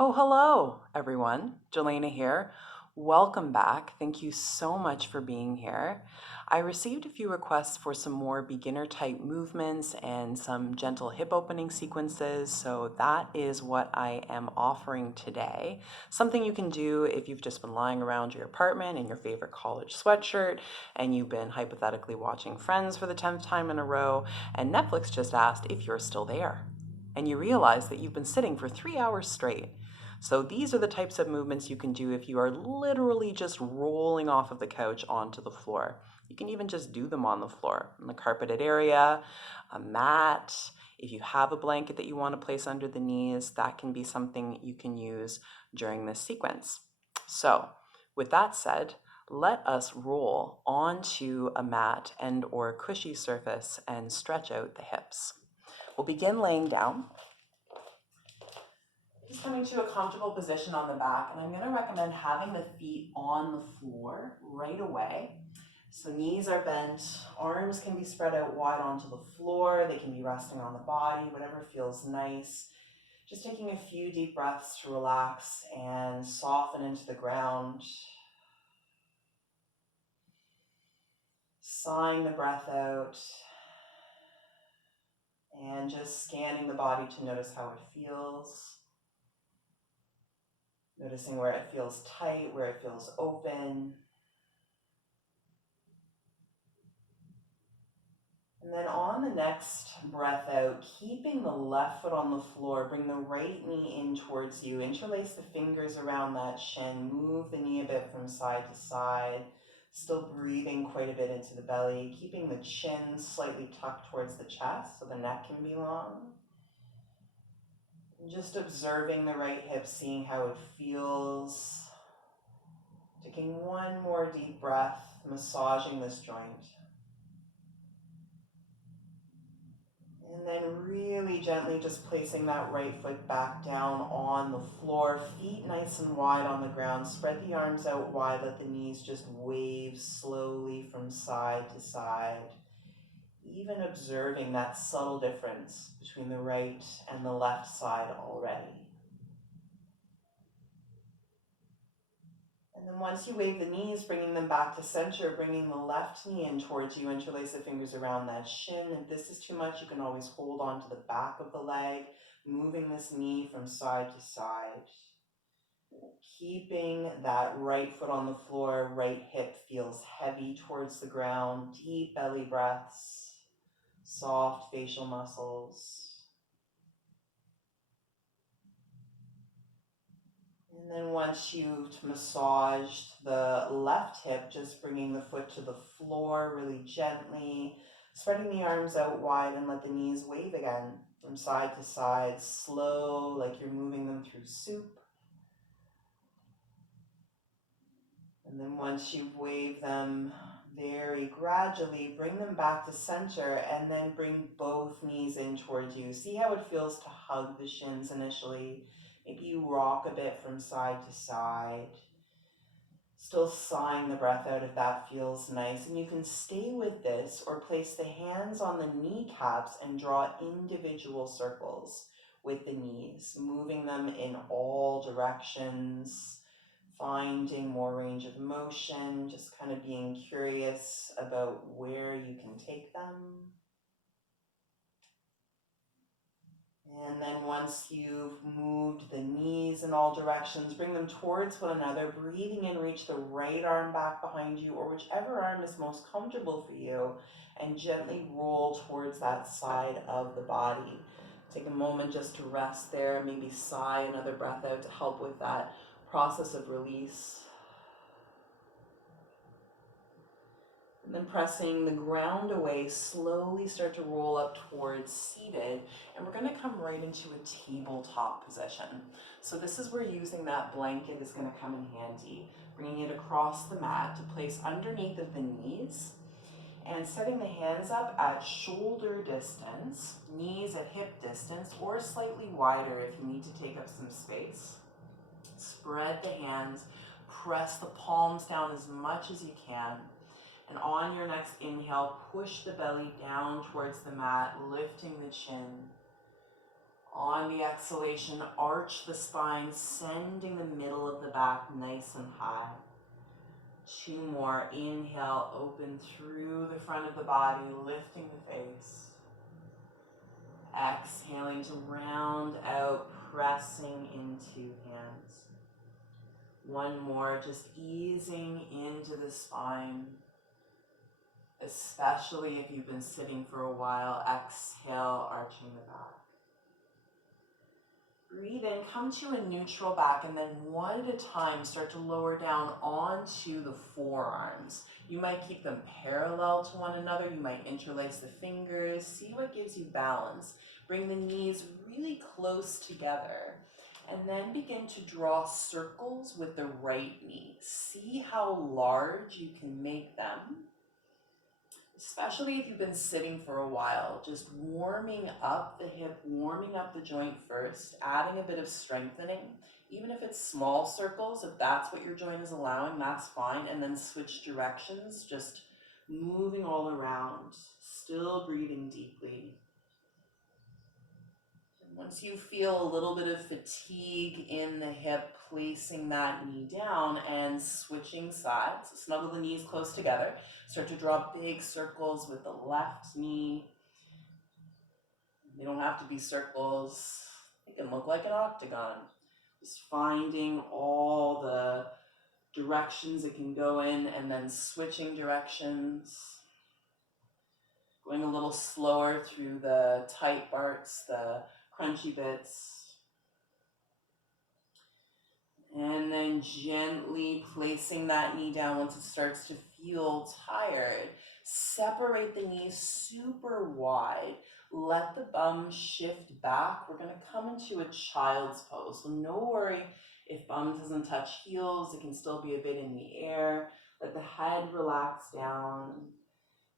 Oh, hello, everyone. Jelayna here. Welcome back. Thank you so much for being here. I received a few requests for some more beginner type movements and some gentle hip opening sequences, so that is what I am offering today. Something you can do if you've just been lying around your apartment in your favorite college sweatshirt and you've been hypothetically watching Friends for the 10th time in a row, and Netflix just asked if you're still there. And you realize that you've been sitting for 3 hours straight. So these are the types of movements you can do if you are literally just rolling off of the couch onto the floor. You can even just do them on the floor, in the carpeted area, a mat. If you have a blanket that you want to place under the knees, that can be something you can use during this sequence. So with that said, let us roll onto a mat and or cushy surface and stretch out the hips. We'll begin laying down. Just coming to a comfortable position on the back, and I'm going to recommend having the feet on the floor right away. So knees are bent, arms can be spread out wide onto the floor, they can be resting on the body, whatever feels nice. Just taking a few deep breaths to relax and soften into the ground. Sighing the breath out and just scanning the body to notice how it feels. Noticing where it feels tight, where it feels open. And then on the next breath out, keeping the left foot on the floor, bring the right knee in towards you. Interlace the fingers around that shin. Move the knee a bit from side to side. Still breathing quite a bit into the belly. Keeping the chin slightly tucked towards the chest so the neck can be long. Just observing the right hip, seeing how it feels. Taking one more deep breath, massaging this joint. And then really gently just placing that right foot back down on the floor, feet nice and wide on the ground. Spread the arms out wide, let the knees just wave slowly from side to side. Even observing that subtle difference between the right and the left side already. And then once you wave the knees, bringing them back to center, bringing the left knee in towards you, interlace the fingers around that shin. If this is too much, you can always hold on to the back of the leg, moving this knee from side to side. Keeping that right foot on the floor, right hip feels heavy towards the ground, deep belly breaths, soft facial muscles. And then once you've massaged the left hip, just bringing the foot to the floor really gently, spreading the arms out wide and let the knees wave again from side to side, slow, like you're moving them through soup. And then once you've waved them very gradually, bring them back to center and then bring both knees in towards you. See how it feels to hug the shins initially. Maybe you rock a bit from side to side. Still sighing the breath out if that feels nice. And you can stay with this or place the hands on the kneecaps and draw individual circles with the knees, moving them in all directions, finding more range of motion, just kind of being curious about where you can take them. And then once you've moved the knees in all directions, bring them towards one another, breathing in, reach the right arm back behind you or whichever arm is most comfortable for you, and gently roll towards that side of the body. Take a moment just to rest there, maybe sigh another breath out to help with that process of release. And then pressing the ground away, slowly start to roll up towards seated. And we're going to come right into a tabletop position. So this is where using that blanket is going to come in handy. Bringing it across the mat to place underneath of the knees. And setting the hands up at shoulder distance, knees at hip distance, or slightly wider if you need to take up some space. Spread the hands, press the palms down as much as you can. And on your next inhale, push the belly down towards the mat, lifting the chin. On the exhalation, arch the spine, sending the middle of the back nice and high. 2 more. Inhale, open through the front of the body, lifting the face. Exhaling to round out, pressing into hands. 1 more, just easing into the spine. Especially if you've been sitting for a while, exhale, arching the back. Breathe in, come to a neutral back, and then one at a time start to lower down onto the forearms. You might keep them parallel to one another. You might interlace the fingers. See what gives you balance. Bring the knees really close together. And then begin to draw circles with the right knee. See how large you can make them. Especially if you've been sitting for a while, just warming up the hip, warming up the joint first, adding a bit of strengthening. Even if it's small circles, if that's what your joint is allowing, that's fine. And then switch directions, just moving all around, still breathing deeply. Once you feel a little bit of fatigue in the hip, placing that knee down and switching sides. So snuggle the knees close together. Start to draw big circles with the left knee. They don't have to be circles. They can look like an octagon. Just finding all the directions it can go in and then switching directions. Going a little slower through the tight parts, the crunchy bits. And then gently placing that knee down once it starts to feel tired. Separate the knees super wide. Let the bum shift back. We're going to come into a child's pose. So no worry if bum doesn't touch heels. It can still be a bit in the air. Let the head relax down.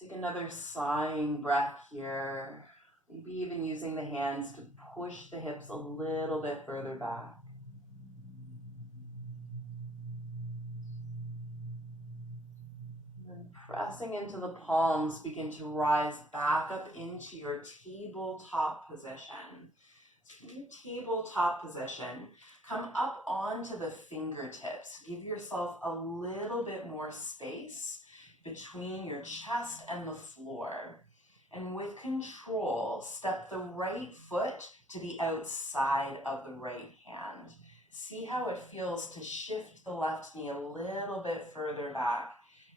Take another sighing breath here. Maybe even using the hands to push the hips a little bit further back. And then pressing into the palms, begin to rise back up into your tabletop position. So in your tabletop position, come up onto the fingertips. Give yourself a little bit more space between your chest and the floor. And with control, step the right foot to the outside of the right hand. See how it feels to shift the left knee a little bit further back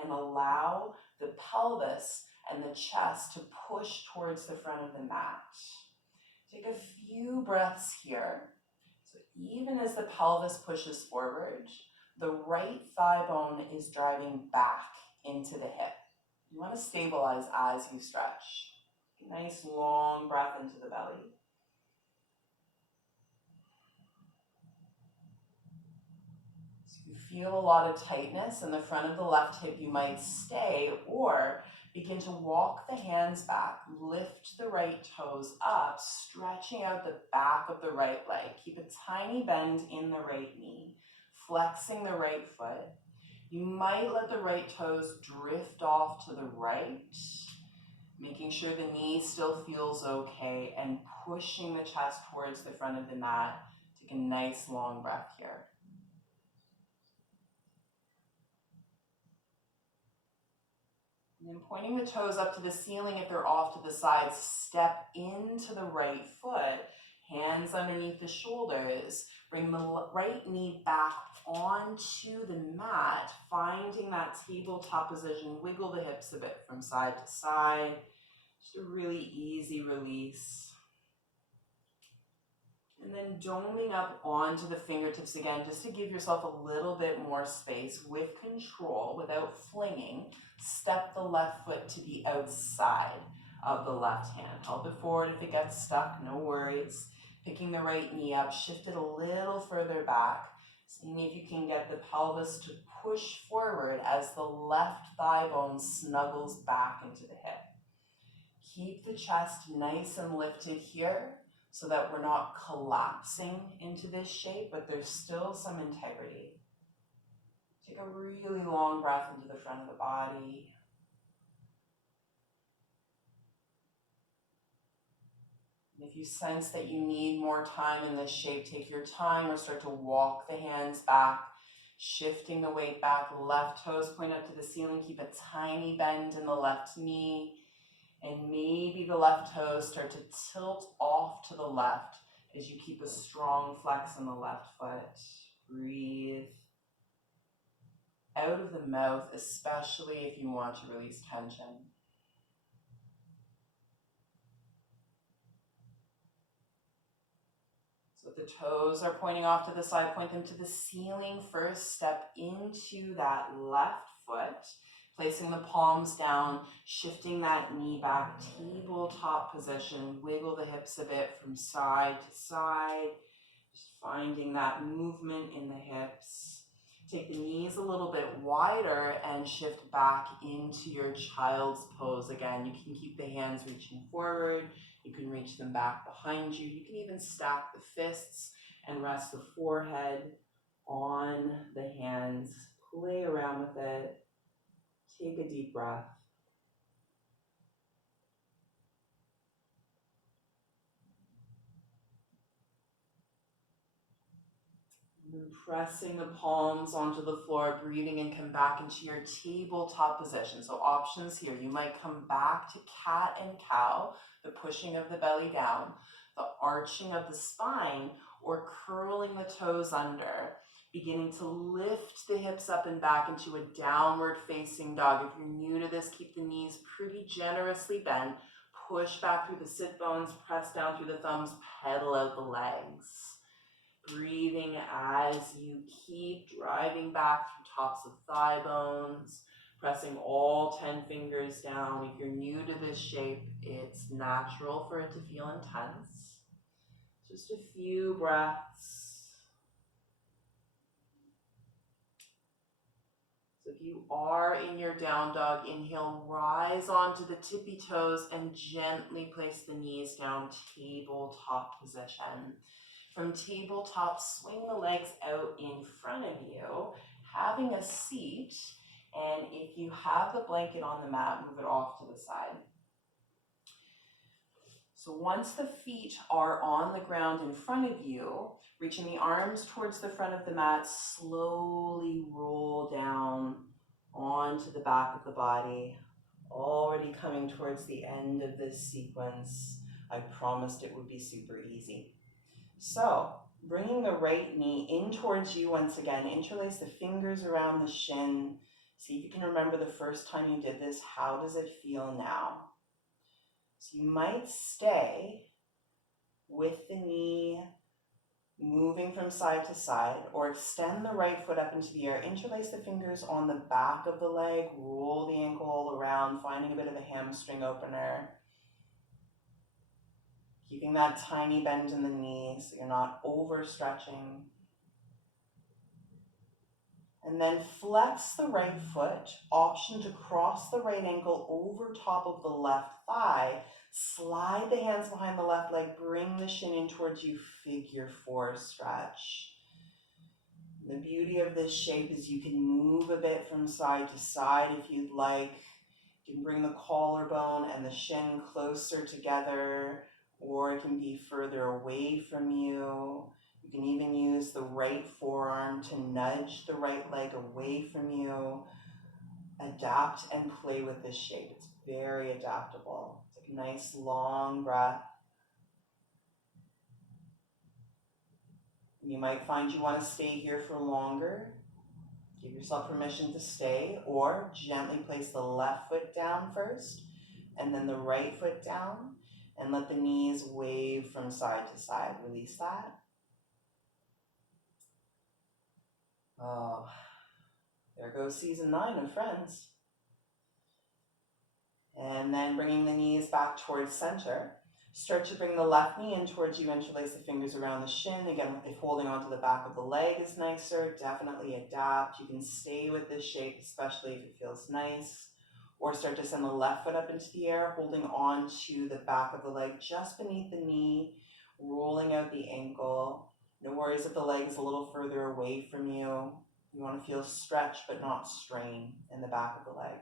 and allow the pelvis and the chest to push towards the front of the mat. Take a few breaths here. So even as the pelvis pushes forward, the right thigh bone is driving back into the hip. You want to stabilize as you stretch. Nice long breath into the belly. So if you feel a lot of tightness in the front of the left hip, you might stay or begin to walk the hands back. Lift the right toes up, stretching out the back of the right leg. Keep a tiny bend in the right knee, flexing the right foot. You might let the right toes drift off to the right, making sure the knee still feels okay and pushing the chest towards the front of the mat. Take a nice long breath here. And then pointing the toes up to the ceiling if they're off to the side, step into the right foot, hands underneath the shoulders. Bring the right knee back onto the mat, finding that tabletop position. Wiggle the hips a bit from side to side. Just a really easy release. And then doming up onto the fingertips again, just to give yourself a little bit more space with control, without flinging. Step the left foot to the outside of the left hand. Help it forward if it gets stuck, no worries. Picking the right knee up, shift it a little further back. Seeing if you can get the pelvis to push forward as the left thigh bone snuggles back into the hip. Keep the chest nice and lifted here so that we're not collapsing into this shape, but there's still some integrity. Take a really long breath into the front of the body. If you sense that you need more time in this shape, take your time or start to walk the hands back, shifting the weight back. Left toes point up to the ceiling. Keep a tiny bend in the left knee. And maybe the left toes start to tilt off to the left as you keep a strong flex on the left foot. Breathe out of the mouth, especially if you want to release tension. So the toes are pointing off to the side, point them to the ceiling first. Step into that left foot, placing the palms down, shifting that knee back, tabletop position. Wiggle the hips a bit from side to side, just finding that movement in the hips. Take the knees a little bit wider and shift back into your child's pose. Again, you can keep the hands reaching forward. You can reach them back behind you. You can even stack the fists and rest the forehead on the hands. Play around with it. Take a deep breath. And then pressing the palms onto the floor, breathing and come back into your tabletop position. So options here. You might come back to cat and cow, the pushing of the belly down, the arching of the spine, or curling the toes under. Beginning to lift the hips up and back into a downward facing dog. If you're new to this, keep the knees pretty generously bent. Push back through the sit bones, press down through the thumbs, pedal out the legs. Breathing as you keep driving back through tops of thigh bones, pressing all 10 fingers down. If you're new to this shape, it's natural for it to feel intense. Just a few breaths. So if you are in your down dog, inhale, rise onto the tippy toes and gently place the knees down, tabletop position. From tabletop, swing the legs out in front of you, having a seat, and if you have the blanket on the mat, move it off to the side. So once the feet are on the ground in front of you, reaching the arms towards the front of the mat, slowly roll down onto the back of the body. Already coming towards the end of this sequence. I promised it would be super easy. So bringing the right knee in towards you once again, interlace the fingers around the shin. See if you can remember the first time you did this. How does it feel now? So you might stay with the knee moving from side to side, or extend the right foot up into the air. Interlace the fingers on the back of the leg, roll the ankle all around, finding a bit of a hamstring opener. Keeping that tiny bend in the knee so you're not overstretching. And then flex the right foot, option to cross the right ankle over top of the left thigh. Slide the hands behind the left leg, bring the shin in towards you, figure four stretch. The beauty of this shape is you can move a bit from side to side if you'd like. You can bring the collarbone and the shin closer together, or it can be further away from you. You can even use the right forearm to nudge the right leg away from you. Adapt and play with this shape. It's very adaptable. Take a nice long breath. You might find you want to stay here for longer. Give yourself permission to stay, or gently place the left foot down first, and then the right foot down, and let the knees wave from side to side. Release that. Oh, there goes season 9 of Friends. And then bringing the knees back towards center. Start to bring the left knee in towards you, interlace the fingers around the shin. Again, if holding onto the back of the leg is nicer, definitely adapt. You can stay with this shape, especially if it feels nice. Or start to send the left foot up into the air, holding on to the back of the leg just beneath the knee, rolling out the ankle. No worries if the leg is a little further away from you. You want to feel stretch but not strain in the back of the leg.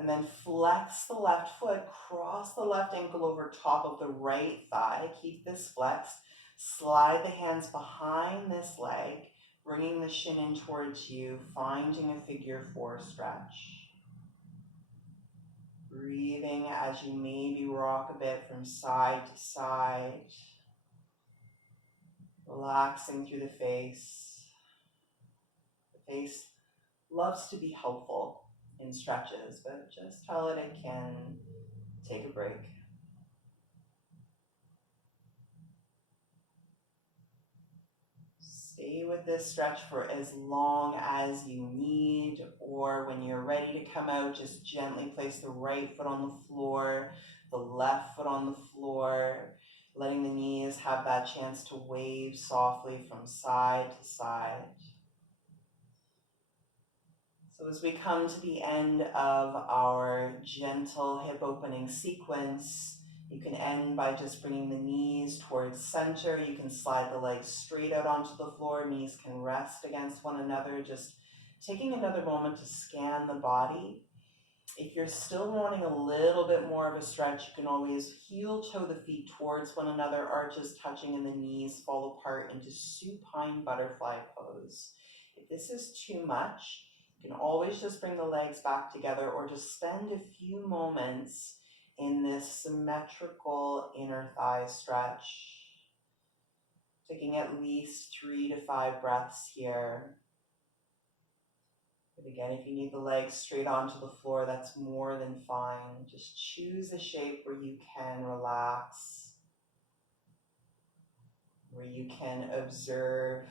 And then flex the left foot, cross the left ankle over top of the right thigh. Keep this flexed. Slide the hands behind this leg, bringing the shin in towards you, finding a figure four stretch. Breathing as you maybe rock a bit from side to side. Relaxing through the face. The face loves to be helpful in stretches, but just tell it can take a break. Stay with this stretch for as long as you need, or when you're ready to come out, just gently place the right foot on the floor, the left foot on the floor, letting the knees have that chance to wave softly from side to side. So as we come to the end of our gentle hip opening sequence, you can end by just bringing the knees towards center. You can slide the legs straight out onto the floor. Knees can rest against one another. Just taking another moment to scan the body. If you're still wanting a little bit more of a stretch, you can always heel toe the feet towards one another, arches touching and the knees fall apart into supine butterfly pose. If this is too much, you can always just bring the legs back together or just spend a few moments in this symmetrical inner thigh stretch. Taking at least 3 to 5 breaths here. But again, if you need the legs straight onto the floor, that's more than fine. Just choose a shape where you can relax, where you can observe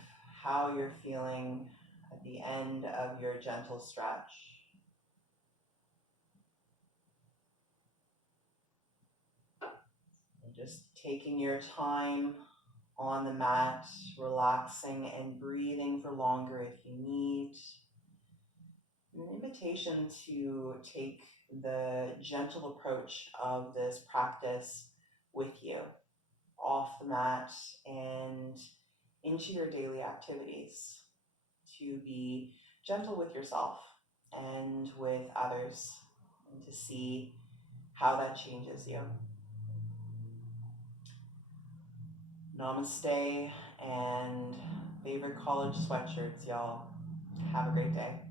how you're feeling at the end of your gentle stretch. And just taking your time on the mat, relaxing and breathing for longer if you need. An invitation to take the gentle approach of this practice with you off the mat and into your daily activities, to be gentle with yourself and with others, and to see how that changes you. Namaste and favorite college sweatshirts, y'all. Have a great day.